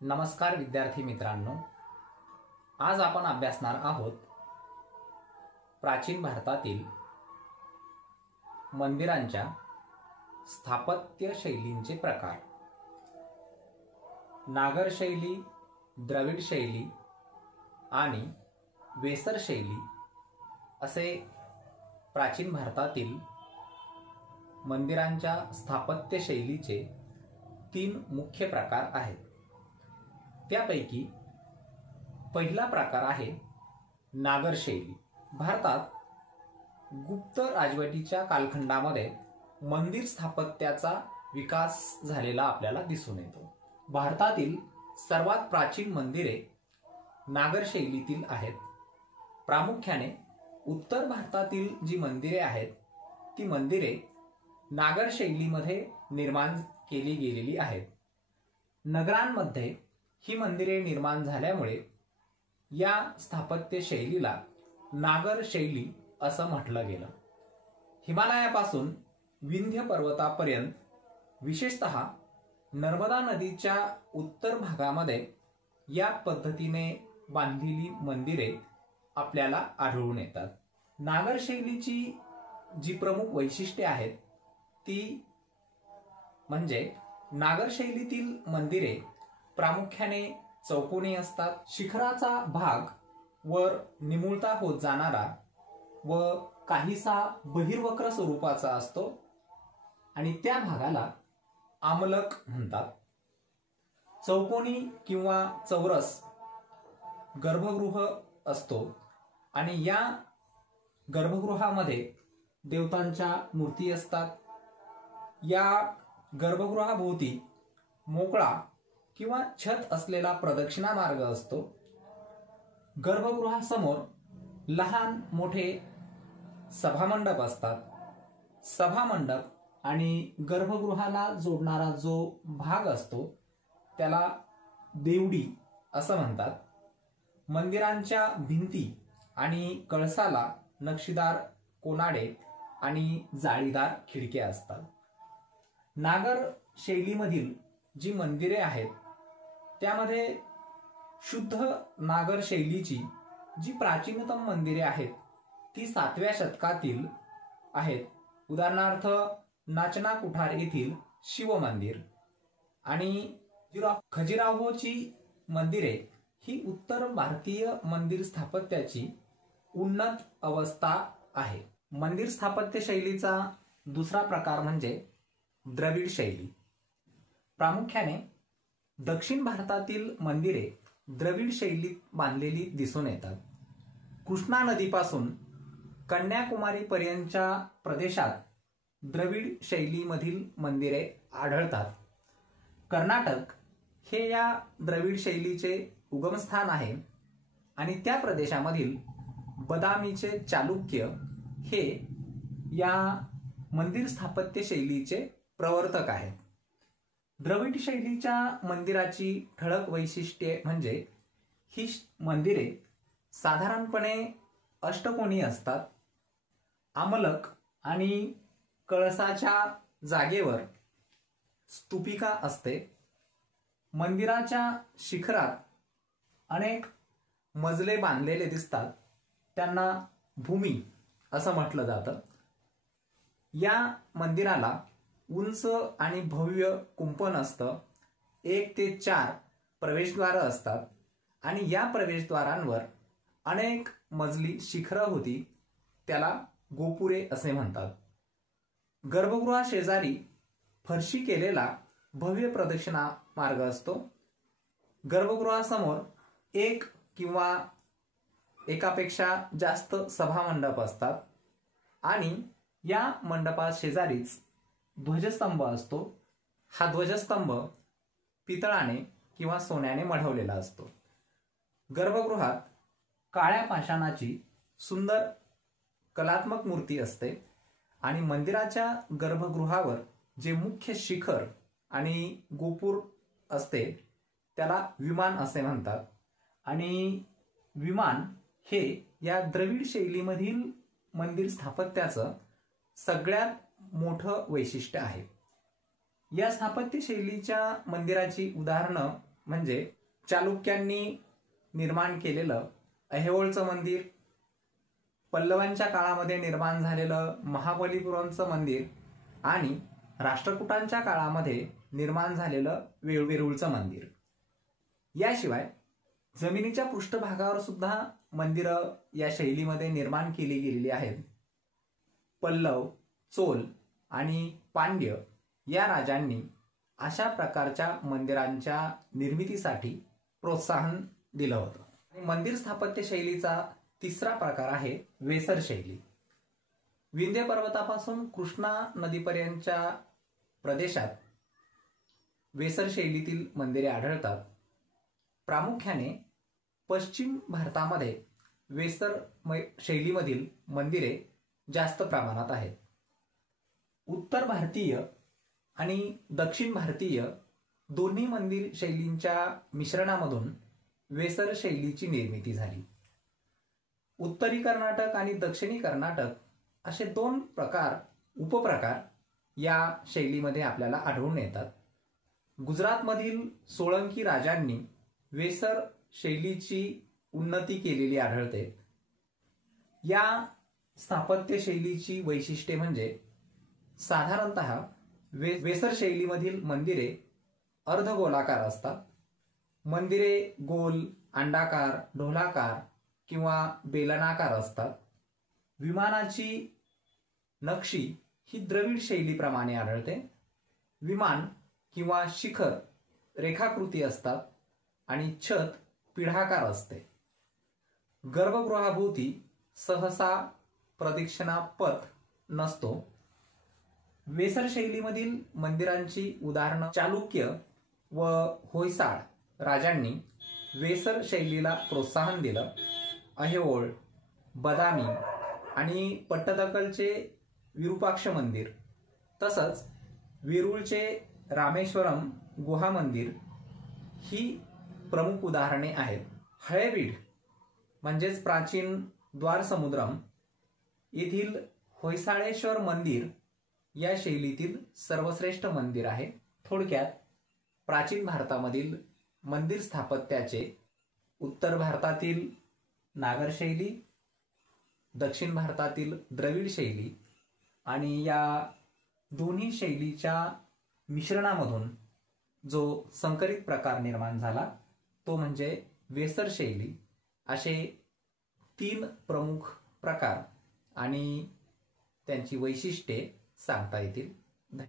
नमस्कार विद्यार्थी मित्रांनो, आज आपण अभ्यासणार आहोत प्राचीन भारतातील मंदिरांच्या स्थापत्य शैलींचे प्रकार. नागर शैली, द्रविड शैली आणि वेसर शैली असे प्राचीन भारतातील मंदिरांच्या स्थापत्य शैलीचे 3 मुख्य प्रकार आहेत. त्यापैकी पहिला प्रकार आहे नागर शैली. भारतात गुप्त राजवटीच्या कालखंडामध्ये मंदिर स्थापत्याचा विकास झालेला आपल्याला दिसून येतो. भारतातील सर्वात प्राचीन मंदिरे नागर शैलीतील आहेत. प्रामुख्याने उत्तर भारतातील जी मंदिरे आहेत ती मंदिरे नागर शैलीमध्ये निर्माण केली गेलेली आहेत. नगरांमध्ये ही मंदिरे निर्माण झाल्यामुळे या स्थापत्य शैलीला नागर शैली असं म्हटलं गेलं. हिमालयापासून विंध्य पर्वतापर्यंत, विशेषतः नर्मदा नदीच्या उत्तर भागामध्ये या पद्धतीने बांधलेली मंदिरे आपल्याला आढळून येतात. नागर शैलीची जी प्रमुख वैशिष्ट्ये आहेत ती म्हणजे नागर शैलीतील मंदिरे प्रामुख्याने चौकोनी असतात. शिखराचा भाग वर निमुळता होत जाणारा व काहीसा बहिर्वक्र स्वरूपाचा असतो आणि त्या भागाला आमलक म्हणतात. चौकोनी किंवा चौरस गर्भगृह असतो आणि या गर्भगृहामध्ये देवतांच्या मूर्ती असतात. या गर्भगृहाभोवती मोकळा किंवा छत असलेला प्रदक्षिणा मार्ग असतो. गर्भगृहासमोर लहान मोठे सभामंडप असतात. सभामंडप आणि गर्भगृहाला जोडणारा जो भाग असतो त्याला देवडी असं म्हणतात. मंदिरांच्या भिंती आणि कळसाला नक्षीदार कोनाडे आणि जाळीदार खिडक्या असतात. नागर शैलीमधील जी मंदिरे आहेत त्यामध्ये शुद्ध नागर शैलीची जी प्राचीनतम मंदिरे आहेत ती 7व्या शतकातील आहेत. उदाहरणार्थ नाचना कुठार येथील शिव मंदिर आणि खजुराहोची मंदिरे ही उत्तर भारतीय मंदिर स्थापत्याची उन्नत अवस्था आहे. मंदिर स्थापत्य शैलीचा दुसरा प्रकार म्हणजे द्रविड शैली. प्रामुख्याने दक्षिण भारतातील मंदिरे द्रविड शैलीत बांधलेली दिसून येतात. कृष्णा नदीपासून कन्याकुमारी पर्यंतच्या प्रदेशात द्रविड शैलीमधील मंदिरे आढळतात. कर्नाटक हे या द्रविड शैलीचे उगमस्थान आहे आणि त्या प्रदेशामधील बदामीचे चालुक्य हे या मंदिर स्थापत्य शैलीचे प्रवर्तक आहेत. द्रविड शैलीच्या मंदिराची ठळक वैशिष्ट्ये म्हणजे ही मंदिरे साधारणपणे अष्टकोनी असतात. आमलक आणि कळसाच्या जागेवर स्तूपिका असते. मंदिराच्या शिखरात अनेक मजले बांधलेले दिसतात, त्यांना भूमी असं म्हटलं जातं. या मंदिराला उंच आणि भव्य कुंपण असतं. 1 ते 4 प्रवेशद्वार असतात आणि या प्रवेशद्वारांवर अनेक मजली शिखरं होती, त्याला गोपुरे असे म्हणतात. गर्भगृहा शेजारी फरशी केलेला भव्य प्रदक्षिणा मार्ग असतो. गर्भगृहासमोर 1 किंवा एकापेक्षा जास्त सभामंडप असतात आणि या मंडपा शेजारीच ध्वजस्तंभ असतो. हा ध्वजस्तंभ पितळाने किंवा सोन्याने मढवलेला असतो. गर्भगृहात काळ्या पाषाणाची सुंदर कलात्मक मूर्ती असते आणि मंदिराच्या गर्भगृहावर जे मुख्य शिखर आणि गोपुर असते त्याला विमान असे म्हणतात आणि विमान हे या द्रविड शैलीमधील मंदिर स्थापत्याचं सगळ्यात मोठं वैशिष्ट्य आहे. या स्थापत्य शैलीच्या मंदिराची उदाहरणं म्हणजे चालुक्यांनी निर्माण केलेलं ऐहोळचं मंदिर, पल्लवांच्या काळामध्ये निर्माण झालेलं महाबलीपुरमचं मंदिर आणि राष्ट्रकूटांच्या काळामध्ये निर्माण झालेलं वेरूळचं मंदिर. याशिवाय जमिनीच्या पृष्ठभागावर सुद्धा मंदिरं या शैलीमध्ये निर्माण केली गेलेली आहेत. पल्लव, चोल आणि पांड्य या राजांनी अशा प्रकारच्या मंदिरांच्या निर्मितीसाठी प्रोत्साहन दिलं होतं. मंदिर स्थापत्य शैलीचा तिसरा प्रकार आहे वेसर शैली. विंध्य पर्वतापासून कृष्णा नदीपर्यंतच्या प्रदेशात वेसर शैलीतील मंदिरे आढळतात. प्रामुख्याने पश्चिम भारतामध्ये वेसर शैलीमधील मंदिरे जास्त प्रमाणात आहेत. उत्तर भारतीय आणि दक्षिण भारतीय दोन्ही मंदिर शैलींच्या मिश्रणामधून वेसर शैलीची निर्मिती झाली. उत्तरी कर्नाटक आणि दक्षिणी कर्नाटक असे दोन उपप्रकार या शैलीमध्ये आपल्याला आढळून येतात. गुजरातमधील सोळंकी राजांनी वेसर शैलीची उन्नती केलेली आढळते. या स्थापत्य शैलीची वैशिष्ट्ये म्हणजे साधारणतः वेसर शैलीमधील मंदिरे अर्धगोलाकार असतात. मंदिरे गोल, अंडाकार, ढोलाकार किंवा बेलनाकार असतात. विमानाची नक्षी ही द्रविड शैलीप्रमाणे आढळते. विमान किंवा शिखर रेखाकृती असतात आणि छत पिढाकार असते. गर्भगृहाभोवती सहसा प्रदक्षिणा पथ नसतो. वेसर शैलीमधील मंदिरांची उदाहरणं चालुक्य व होयसाळ राजांनी वेसर शैलीला प्रोत्साहन दिलं. ऐहोळ, बदामी आणि पट्टदकलचे विरूपाक्ष मंदिर तसंच वेरूळचे रामेश्वरम गुहा मंदिर ही प्रमुख उदाहरणे आहेत. हळेबीड म्हणजेच प्राचीन द्वारसमुद्रम येथील होयसाळेश्वर मंदिर या शैलीतील सर्वश्रेष्ठ मंदिर आहे. थोडक्यात प्राचीन भारतामधील मंदिर स्थापत्याचे उत्तर भारतातील नागर शैली, दक्षिण भारतातील द्रविड शैली आणि या दोन्ही शैलीच्या मिश्रणामधून जो संकरित प्रकार निर्माण झाला तो म्हणजे वेसर शैली, असे 3 प्रमुख प्रकार आणि त्यांची वैशिष्ट्ये सांगता येतील.